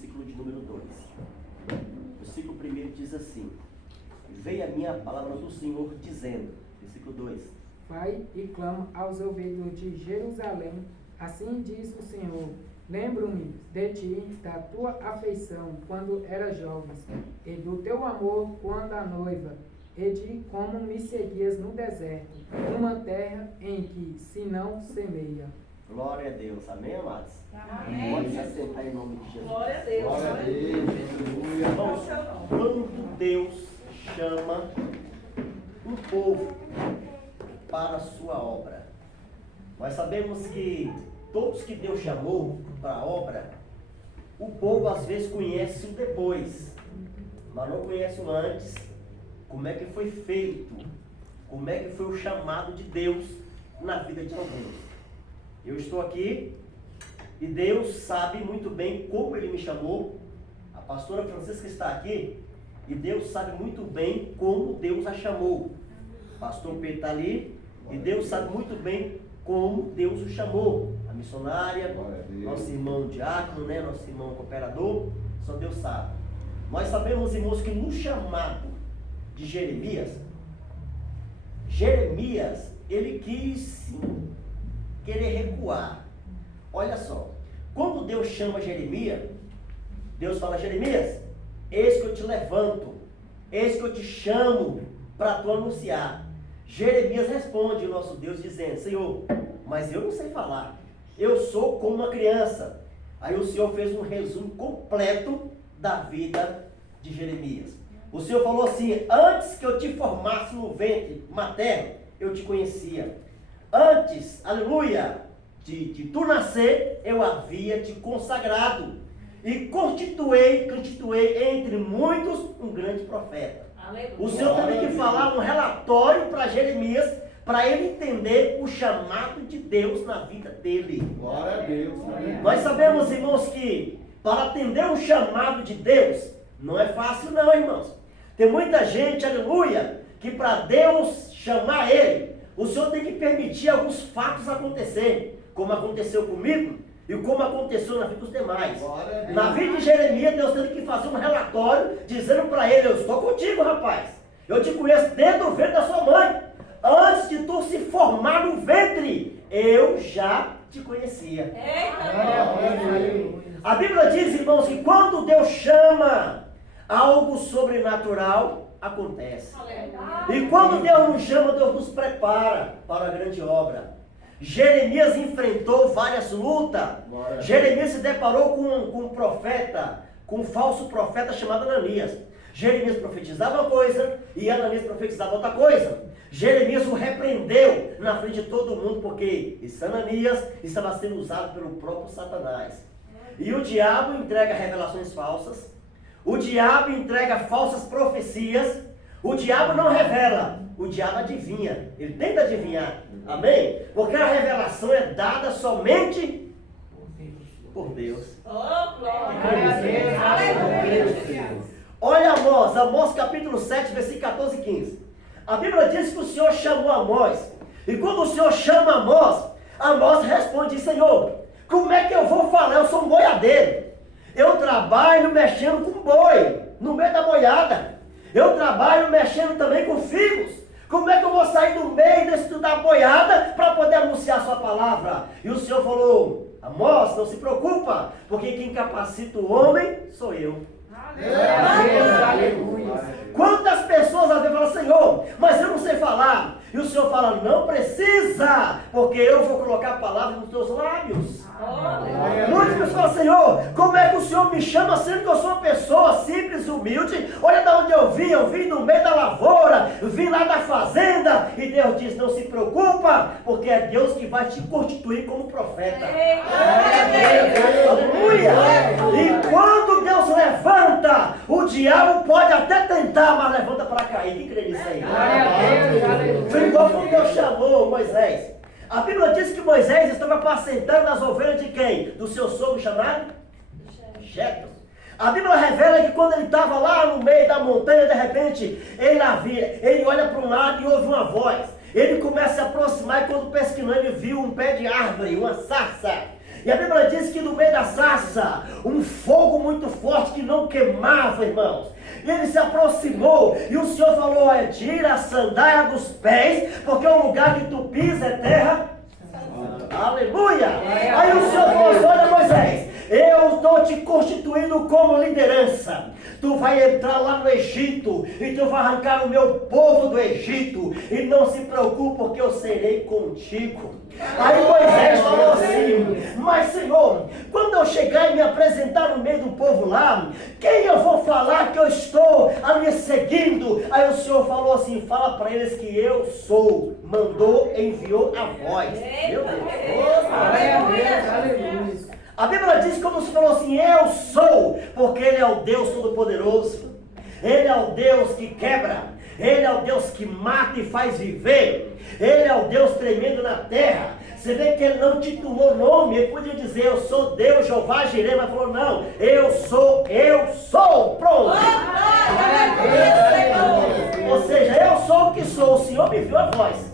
versículo de número 2. O versículo 1 diz assim: veio a minha palavra do Senhor dizendo, versículo 2: vai e clama aos ouvidos de Jerusalém, assim diz o Senhor, lembro-me de ti, da tua afeição, quando eras jovem, e do teu amor, quando a noiva, e de como me seguias no deserto, numa terra em que se não semeia. Glória a Deus, amém, amados? Amém. Pode se assentar em nome de Jesus. Glória a Deus. Glória a Deus. Irmãos, quando Deus chama um povo para a sua obra, nós sabemos que todos que Deus chamou para a obra, o povo às vezes conhece o depois, mas não conhece o antes, como é que foi feito, como é que foi o chamado de Deus na vida de alguns. Eu estou aqui e Deus sabe muito bem como Ele me chamou. A pastora Francisca está aqui e Deus sabe muito bem como Deus a chamou. O pastor Pedro está ali e Deus sabe muito bem como Deus o chamou. A missionária, nosso irmão diácono, né? Nosso irmão cooperador, só Deus sabe. Nós sabemos, irmãos, que no chamado de Jeremias, ele quis sim querer recuar. Olha só, quando Deus chama Jeremias, Deus fala: Jeremias, eis que eu te levanto, eis que eu te chamo para tu anunciar. Jeremias responde ao nosso Deus dizendo: Senhor, mas eu não sei falar, eu sou como uma criança. Aí o Senhor fez um resumo completo da vida de Jeremias. O Senhor falou assim: antes que eu te formasse no ventre materno, eu te conhecia. Antes, aleluia, de tu nascer, eu havia te consagrado e constituei entre muitos um grande profeta. Aleluia. O Senhor teve que falar um relatório para Jeremias, para ele entender o chamado de Deus na vida dele. Glória a Deus. Nós sabemos, irmãos, que para atender o chamado de Deus, não é fácil não, irmãos. Tem muita gente, aleluia, que para Deus chamar ele, o Senhor tem que permitir alguns fatos acontecerem, como aconteceu comigo e como aconteceu na vida dos demais. Na vida de Jeremias, Deus teve que fazer um relatório dizendo para ele: eu estou contigo, rapaz. Eu te conheço desde o ventre da sua mãe. Antes de tu se formar no ventre, eu já te conhecia. A Bíblia diz, irmãos, que quando Deus chama, algo sobrenatural acontece. E quando Deus nos chama, Deus nos prepara para a grande obra. Jeremias enfrentou várias lutas. Jeremias se deparou com um profeta, com um falso profeta chamado Ananias. Jeremias profetizava uma coisa e Ananias profetizava outra coisa. Jeremias o repreendeu na frente de todo mundo, porque esse Ananias estava sendo usado pelo próprio Satanás. E o diabo entrega revelações falsas. O diabo entrega falsas profecias. O diabo não revela, o diabo adivinha. Ele tenta adivinhar, amém? Porque a revelação é dada somente por Deus. Oh, glória a Deus. Olha Amós capítulo 7, versículo 14 e 15. A Bíblia diz que o Senhor chamou Amós. E quando o Senhor chama Amós responde: Senhor, como é que eu vou falar? Eu sou um boiadeiro. Eu trabalho mexendo com boi, no meio da boiada. Eu trabalho mexendo também com figos. Como é que eu vou sair do meio da boiada para poder anunciar a sua palavra? E o Senhor falou: Amós, não se preocupa, porque quem capacita o homem sou eu. Aleluia. Quantas pessoas às vezes falam: Senhor, mas eu não sei falar. E o Senhor fala: não precisa, porque eu vou colocar a palavra nos teus lábios. Muitas pessoas falam: Senhor, como é que o Senhor me chama sendo que eu sou uma pessoa simples, humilde? Olha de onde eu vim do meio da lavoura, vim lá da fazenda. E Deus diz: não se preocupa, porque é Deus que vai te constituir como profeta. Aleluia! E quando Deus levanta, o diabo pode até tentar, mas levanta para cair. Quem crê nisso aí? Foi igual quando Deus chamou Moisés. A Bíblia diz que Moisés estava apacentando as ovelhas de quem? Do seu sogro chamado Jetro. A Bíblia revela que quando ele estava lá no meio da montanha, de repente, ele olha para um lado e ouve uma voz. Ele começa a se aproximar e quando pesquisou, ele viu um pé de árvore, uma sarça. E a Bíblia diz que no meio da sarça, um fogo muito forte que não queimava, irmãos. E ele se aproximou e o Senhor falou: tira a sandália dos pés, porque o lugar que tu pisa é terra. Aleluia! Aí o Senhor falou assim: olha, Moisés, eu estou te constituindo como liderança. Tu vai entrar lá no Egito e tu vai arrancar o meu povo do Egito. E não se preocupe, porque eu serei contigo. Aí Moisés falou assim: mas Senhor, quando eu chegar e me apresentar no meio do povo lá, quem eu vou falar que eu estou ali seguindo? Aí o Senhor falou assim: fala para eles que eu sou. Mandou, enviou a voz. Meu Deus. Aleluia. A Bíblia diz, como se falou assim: eu sou, porque Ele é o Deus Todo-Poderoso. Ele é o Deus que quebra. Ele é o Deus que mata e faz viver. Ele é o Deus tremendo na terra. Você vê que Ele não titulou nome. Ele podia dizer: eu sou Deus, Jeová Jireh, mas falou: não, eu sou. Pronto. Ou seja, eu sou o que sou. O Senhor me enviou a voz.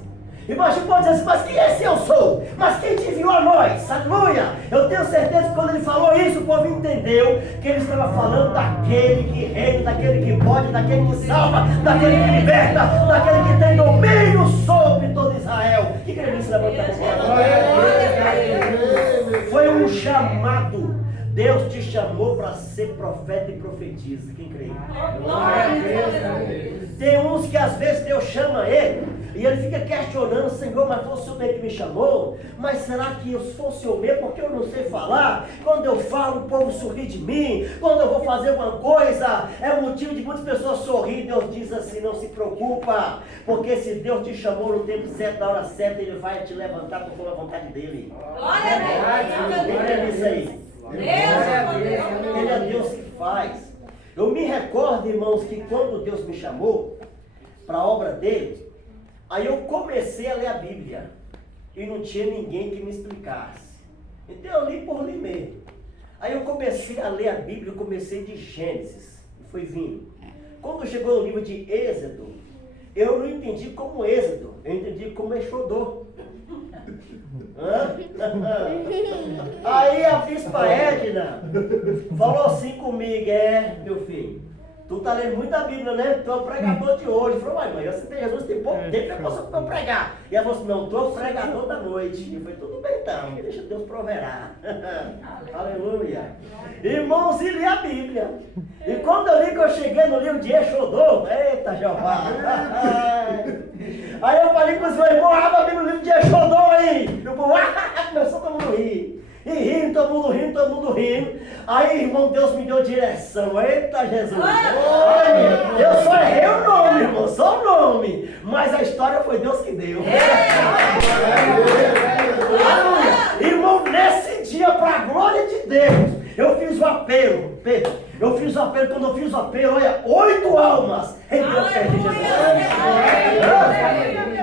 Imagina, pode dizer assim: mas quem é esse eu sou? Mas quem te enviou a nós? Aleluia! Eu tenho certeza que quando ele falou isso, o povo entendeu que ele estava falando daquele que reina, daquele que pode, daquele que salva, daquele que liberta, daquele que tem domínio sobre todo Israel. Que quer se levantar agora? Foi um chamado. Deus te chamou para ser profeta e profetisa. Quem crê? Tem uns que às vezes Deus chama ele e ele fica questionando: Senhor, mas foi o Senhor mesmo que me chamou? Mas será que eu sou o Senhor mesmo? Porque eu não sei falar. Quando eu falo, o povo sorri de mim. Quando eu vou fazer alguma coisa, é o motivo de muitas pessoas sorrir. Deus diz assim: não se preocupa, porque se Deus te chamou no tempo certo, na hora certa, Ele vai te levantar por a vontade dEle. Glória a Deus. Ele é isso aí. Ele é Deus que faz. Eu me recordo, irmãos, que quando Deus me chamou para a obra dele, aí eu comecei a ler a Bíblia e não tinha ninguém que me explicasse. Então eu li por ler mesmo. Aí eu comecei a ler a Bíblia, eu comecei de Gênesis e foi vindo. Quando chegou no livro de Êxodo, eu não entendi como Êxodo, eu entendi como Exodô. Aí a bispa Edna falou assim comigo: meu filho, tu tá lendo muito a Bíblia, né? Tu é o pregador de hoje. Eu falei: mãe, você tem Jesus, tem pouco tempo, eu posso pregar. E ela falou assim: não, tu é o pregador da noite. Eu falei: tudo bem então, deixa Deus proverá. Aleluia. Irmãos, e li a Bíblia. E quando eu li, que eu cheguei no livro de Exodô, eita Jeová. Aí eu falei com os meus irmãos: abre a Bíblia no livro de Exodô aí. Eu vou, começou todo mundo a rir. E rindo, todo mundo rindo. Aí, irmão, Deus me deu direção. Eita, Jesus. Eu só errei o nome, irmão, só o nome. Mas a história foi Deus que deu. Aleluia. Irmão, nesse dia, para a glória de Deus, eu fiz o apelo. Eu fiz o apelo, quando eu fiz o apelo, olha, 8 almas entrou perto de Jesus.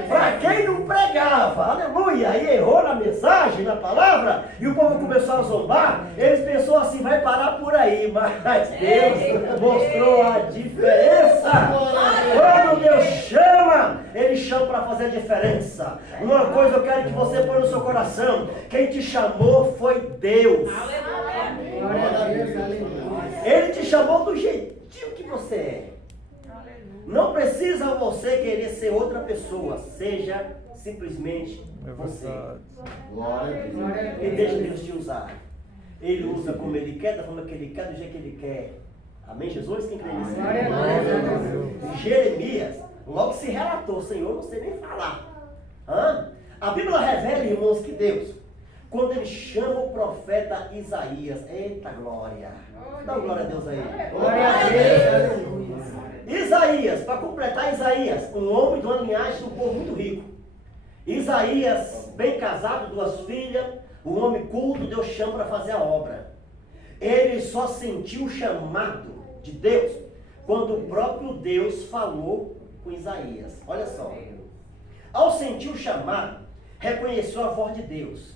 Para quem não pregava, aleluia, e errou na mensagem, na palavra, e o povo começou a zombar, eles pensaram assim: vai parar por aí, mas Deus mostrou a diferença. Quando Deus chama, Ele chama para fazer a diferença. Uma coisa eu quero que você põe no seu coração: quem te chamou foi Deus. Ele te chamou do jeitinho que você é. Não precisa você querer ser outra pessoa. Seja simplesmente você. E deixa Deus te usar. Ele usa como Ele quer, da forma que Ele quer, do jeito que Ele quer. Amém, Jesus? Quem crê nisso? Jeremias logo se relatou: Senhor, não sei nem falar. A Bíblia revela, irmãos, que Deus, quando Ele chama o profeta Isaías, eita glória, dá glória a Deus aí. Glória a Deus. Isaías, para completar Isaías, um homem de uma linhagem de um povo muito rico. Isaías, bem casado, 2 filhas, um homem culto, Deus chama para fazer a obra. Ele só sentiu o chamado de Deus quando o próprio Deus falou com Isaías. Olha só. Ao sentir o chamado, reconheceu a voz de Deus.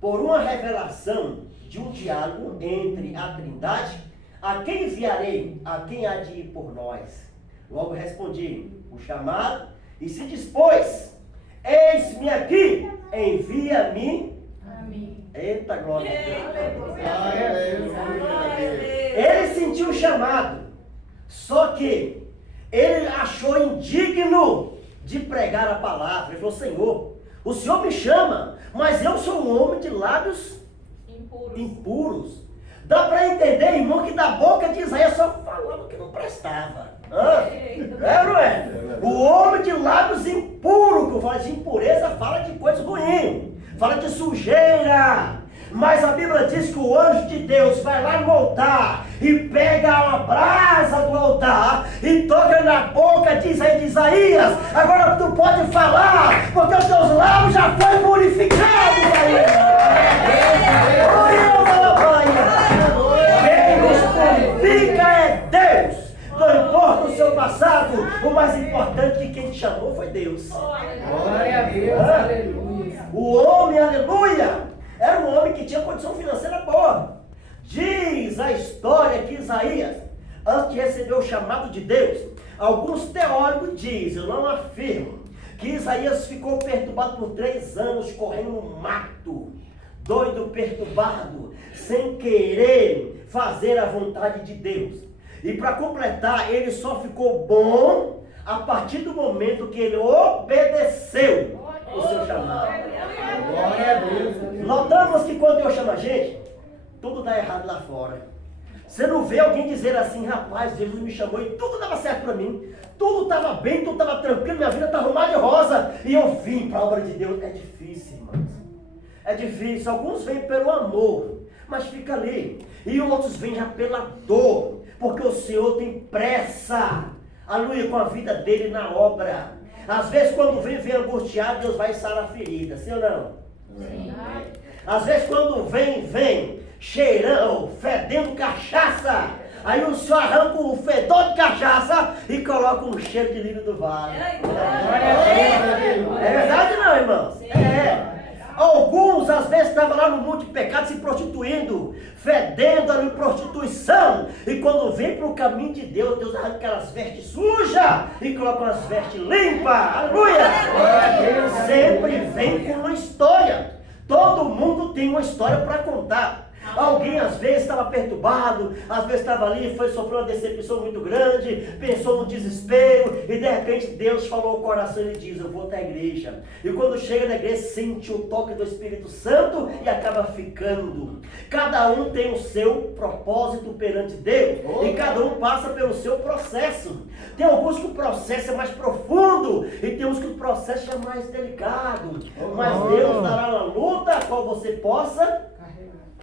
Por uma revelação de um diálogo entre a Trindade: a quem enviarei? A quem há de ir por nós? Logo respondi: o chamado, e se dispôs: eis-me aqui, envia-me. Eita glória. Glória a Deus. Ele sentiu o chamado, só que ele achou indigno de pregar a palavra. Ele falou: Senhor, o Senhor me chama, mas eu sou um homem de lábios impuros. Dá para entender, irmão, que da boca de Isaías só falava que não prestava. É, não é? O homem de lábios impuros, que eu falo de impureza, fala de coisa ruim, fala de sujeira. Mas a Bíblia diz que o anjo de Deus vai lá no altar e pega uma brasa do altar e toca na boca de Isaías. Agora tu pode falar, porque os teus lábios já foram purificados, Isaías. Quem nos purifica é Deus. Não importa o seu passado, o mais importante é que quem te chamou foi Deus. Glória a Deus, aleluia. O homem, aleluia, era um homem que tinha condição financeira boa. Diz a história que Isaías, antes de receber o chamado de Deus, alguns teólogos dizem, eu não afirmo, que Isaías ficou perturbado por 3 anos, correndo no mato, doido, perturbado, sem querer fazer a vontade de Deus. E para completar, ele só ficou bom a partir do momento que ele obedeceu o seu chamado. Glória a Deus. Notamos que quando Deus chama a gente, tudo dá errado lá fora. Você não vê alguém dizer assim: rapaz, Jesus me chamou e tudo dava certo para mim. Tudo estava bem, tudo estava tranquilo, minha vida estava mar de rosa. E eu vim para a obra de Deus. É difícil, irmãos. É difícil. Alguns vêm pelo amor, mas fica ali. E outros vêm já pela dor, porque o Senhor tem pressa, aleluia, com a vida dele na obra. Às vezes quando vem angustiado, Deus vai sarar a ferida, sim ou não? Sim. Às vezes quando vem cheirando, fedendo cachaça, aí o Senhor arranca o fedor de cachaça e coloca um cheiro de lírio do vale. É verdade não, irmãos? É. Alguns às vezes estavam lá no mundo de pecado se prostituindo, fedendo ali prostituição, e quando vem para o caminho de Deus, Deus arranca aquelas vestes sujas e coloca umas vestes limpas. Aleluia! Deus sempre vem com uma história. Todo mundo tem uma história para contar. Alguém às vezes estava perturbado, às vezes estava ali, foi sofrendo uma decepção muito grande, pensou no desespero, e de repente Deus falou ao coração e diz: eu vou até a igreja. E quando chega na igreja, sente o toque do Espírito Santo e acaba ficando. Cada um tem o seu propósito perante Deus, e cada um passa pelo seu processo. Tem alguns que o processo é mais profundo, e tem uns que o processo é mais delicado. Mas Deus dará uma luta a qual você possa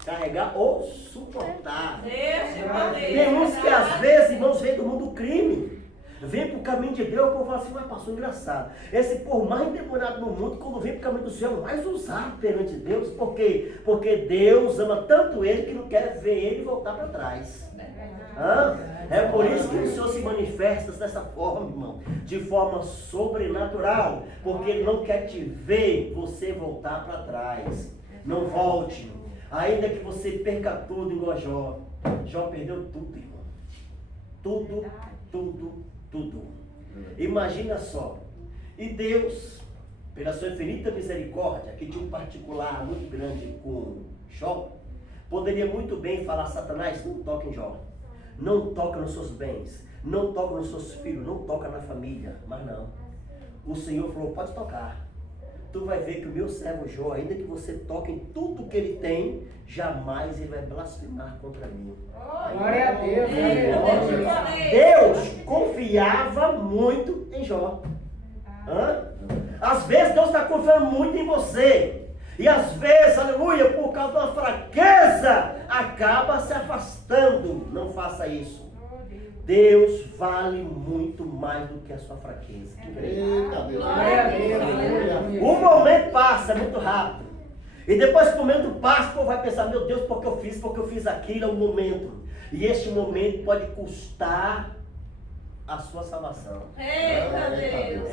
carregar ou suportar. Tem uns que às vezes, irmãos, vêm do mundo do crime, vem para o caminho de Deus, o povo fala assim: mas pastor, engraçado, esse povo mais endemoniado no mundo, quando vem para o caminho do Senhor, mais usado perante Deus. Por quê? Porque Deus ama tanto ele que não quer ver ele voltar para trás. É por isso que o Senhor se manifesta dessa forma, irmão, de forma sobrenatural, porque ele não quer te ver você voltar para trás. Não volte. Ainda que você perca tudo igual Jó. Jó perdeu tudo, irmão. Tudo. Imagina só. E Deus, pela sua infinita misericórdia, que tinha um particular muito grande com Jó, poderia muito bem falar: Satanás, não toca em Jó. Não toca nos seus bens. Não toca nos seus filhos. Não toca na família. Mas não. O Senhor falou: pode tocar. Tu vai ver que o meu servo Jó, ainda que você toque em tudo que ele tem, jamais ele vai blasfemar contra mim. Glória a Deus. Deus confiava muito em Jó. Às vezes Deus está confiando muito em você. E às vezes, aleluia, por causa da fraqueza, acaba se afastando. Não faça isso. Deus vale muito mais do que a sua fraqueza. Eita, Deus. O momento passa, é muito rápido. E depois que o momento passa, o povo vai pensar: meu Deus, porque eu fiz aquilo, é um momento. E este momento pode custar a sua salvação. Eita, Deus.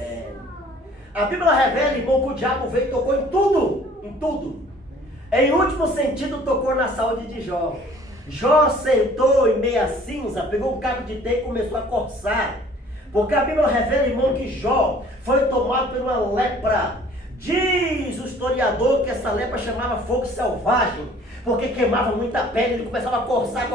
A Bíblia revela, irmão, que o diabo veio e tocou em tudo. Em tudo. Em último sentido, tocou na saúde de Jó. Jó sentou em meia cinza, pegou um cabo de teia e começou a coçar. Porque a Bíblia revela, irmão, que Jó foi tomado por uma lepra. Diz o historiador que essa lepra chamava fogo selvagem, porque queimava muita pele, ele começava a coçar,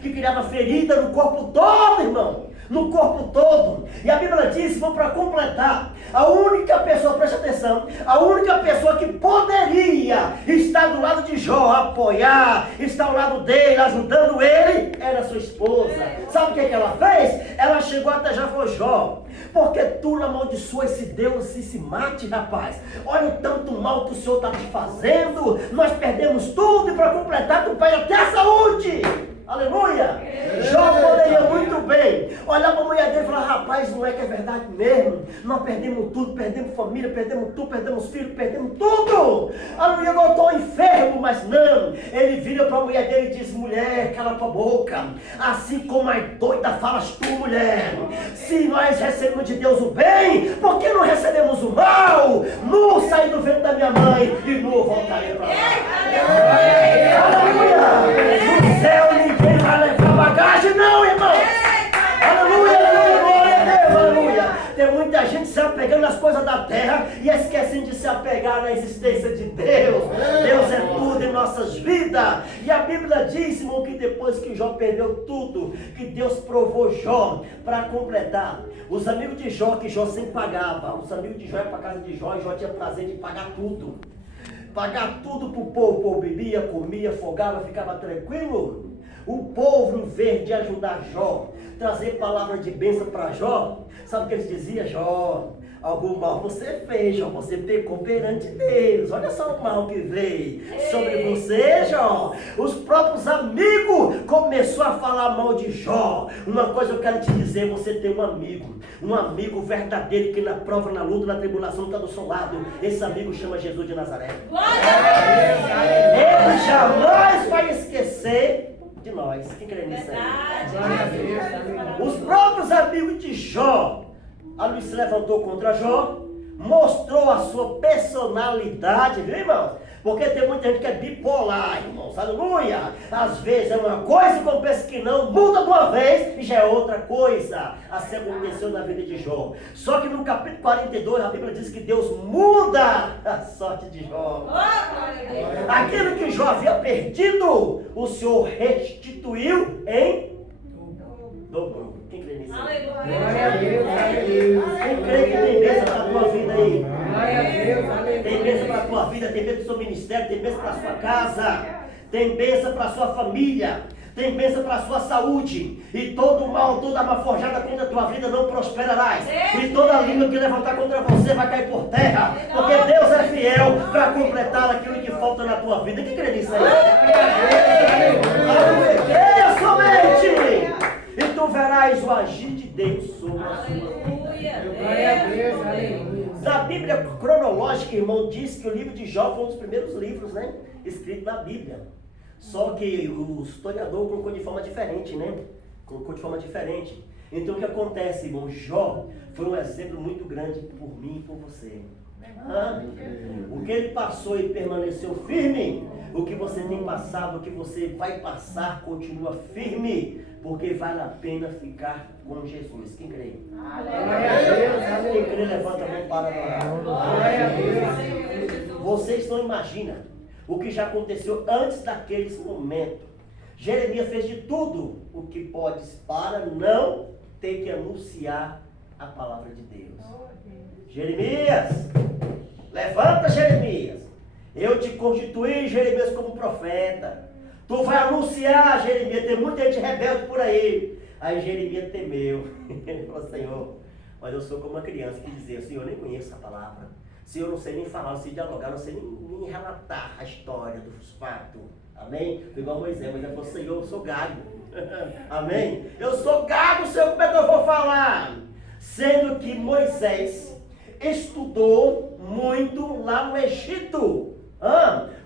que criava ferida no corpo todo, irmão. No corpo todo. E a Bíblia diz, vamos para completar, a única pessoa, preste atenção, a única pessoa que poderia estar do lado de Jó, apoiar, estar ao lado dele, ajudando ele, era sua esposa. Sabe o que ela fez? Ela chegou até Jó e falou: Jó, porque tu amaldiçoa esse Deus e se mate, rapaz. Olha o tanto mal que o Senhor está te fazendo. Nós perdemos tudo e para completar tu perde até a saúde. Aleluia! Jó poderia muito bem olhar para a mulher dele e falar: rapaz, não é que é verdade mesmo? Nós perdemos tudo, perdemos família, perdemos tudo, perdemos filhos, perdemos tudo. Aleluia, eu estou enfermo, mas não. Ele vira para a mulher dele e diz: mulher, cala tua boca. Assim como a doida falas tu, mulher. Se nós recebemos de Deus o bem, por que não recebemos o mal? Nu saí do ventre da minha mãe e nu voltarei para lá. Aleluia! No céu ninguém vai levar bagagem, não, irmão. Aleluia, aleluia, glória a Deus, aleluia. Tem muita gente se apegando nas coisas da terra e esquecendo de se apegar na existência de Deus. Deus é tudo em nossas vidas. E a Bíblia diz, irmão, que depois que Jó perdeu tudo, que Deus provou Jó para completar. Os amigos de Jó, que Jó sempre pagava, os amigos de Jó iam para casa de Jó e Jó tinha prazer de pagar tudo. Pagar tudo para o povo. O povo bebia, comia, folgava, ficava tranquilo. O povo, em vez de ajudar Jó, trazer palavras de bênção para Jó, sabe o que eles diziam? Jó, algum mal você fez, Jó, você pecou perante Deus. Olha só o mal que veio sobre você, Jó. Os próprios amigos começaram a falar mal de Jó. Uma coisa eu quero te dizer: você tem um amigo verdadeiro que na prova, na luta, na tribulação está do seu lado. Esse amigo chama Jesus de Nazaré. Ele jamais vai esquecer de nós. Quem crê nisso aí? Os próprios amigos de Jó, a Luiz se levantou contra Jó, mostrou a sua personalidade, viu, irmãos? Porque tem muita gente que é bipolar, irmãos, aleluia. Às vezes é uma coisa e quando pensa que não, muda de uma vez e já é outra coisa. Assim aconteceu na vida de Jó. Só que no capítulo 42 a Bíblia diz que Deus muda a sorte de Jó. Aquilo que Jó havia perdido, o Senhor restituiu em dobro. Quem crê nisso? Quem crê que tem bênção para a tua vida aí? Tem bênção para a tua vida, tem bênção para o seu ministério, tem bênção para a sua casa, tem bênção para a sua família, tem bênção para a sua saúde. E todo mal, toda arma forjada contra a tua vida não prosperarás. E toda língua que levantar contra você vai cair por terra. Porque Deus é fiel para completar aquilo que falta na tua vida. Quem crê nisso aí? Creia somente! E tu verás o agir de Deus sobre a sua vida. Glória a Deus, aleluia. Na Bíblia cronológica, irmão, diz que o livro de Jó foi um dos primeiros livros, né? Escrito na Bíblia. Só que o historiador colocou de forma diferente, né? Colocou de forma diferente. Então o que acontece, irmão? Jó foi um exemplo muito grande por mim e por você. O que ele passou e permaneceu firme, o que você tem passado, o que você vai passar, continua firme, porque vale a pena ficar com Jesus. Quem crê? Quem crê, levanta a mão para orar. Vocês não imaginam o que já aconteceu antes daqueles momentos. Jeremias fez de tudo o que pode para não ter que anunciar a palavra de Deus. Jeremias, levanta, Jeremias. Eu te constituí, Jeremias, como profeta. Tu vai anunciar, Jeremias. Tem muita gente rebelde por aí. Aí Jeremias temeu. Ele falou: Senhor, mas eu sou como uma criança que dizia: Senhor, eu nem conheço a palavra. Senhor, eu não sei nem falar, não sei dialogar, não sei nem relatar a história dos fatos. Amém? Igual Moisés. Moisés falou: Senhor, eu sou gago. Amém? Eu sou gago, Senhor, como é que eu vou falar? Sendo que Moisés estudou muito lá no Egito.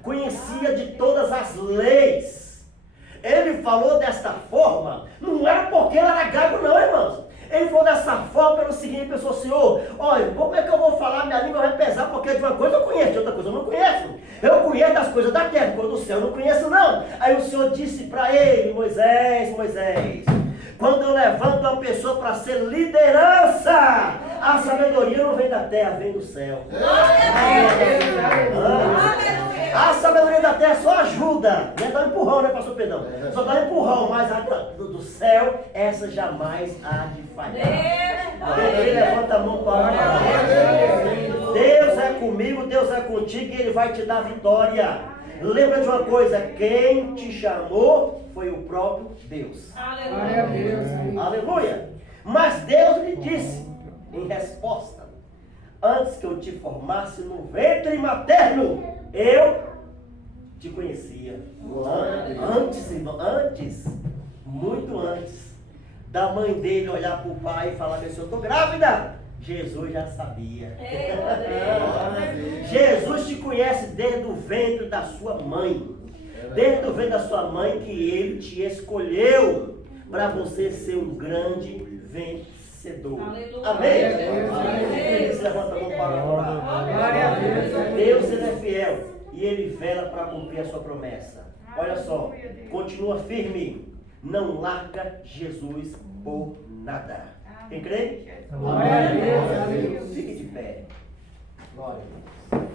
Conhecia de todas as leis. Ele falou desta forma, não era porque ele era gago não, irmãos. Ele falou dessa forma pelo seguinte: ele pensou: Senhor, olha, como é que eu vou falar? Minha língua vai pesar, porque de uma coisa eu conheço, de outra coisa eu não conheço. Eu conheço das coisas da terra, coisa do céu eu não conheço não. Aí o Senhor disse para ele: Moisés, Quando eu levanto uma pessoa para ser liderança, a sabedoria não vem da terra, vem do céu. A sabedoria da terra só ajuda, não é dar um empurrão, né, pastor Pedrão? Só dá um empurrão, mas a do céu, essa jamais há de falhar. Ele levanta a mão para o Deus é comigo, Deus é contigo e Ele vai te dar vitória. Lembra de uma coisa, quem te chamou foi o próprio Deus. Glória a Deus. Aleluia. Mas Deus lhe disse, em resposta, antes que eu te formasse no ventre materno, eu te conhecia. Antes, irmão, antes, muito antes da mãe dele olhar para o pai e falar assim, eu estou grávida. Jesus já sabia. Jesus te conhece desde o ventre da sua mãe. Desde o ventre da sua mãe que Ele te escolheu para você ser um grande vencedor. Amém? Ele levanta a mão para orar. Deus, Ele é fiel e Ele vela para cumprir a sua promessa. Olha só, continua firme. Não larga Jesus por nada. Quem crê? Glória a Deus. Fique de pé. Glória a Deus.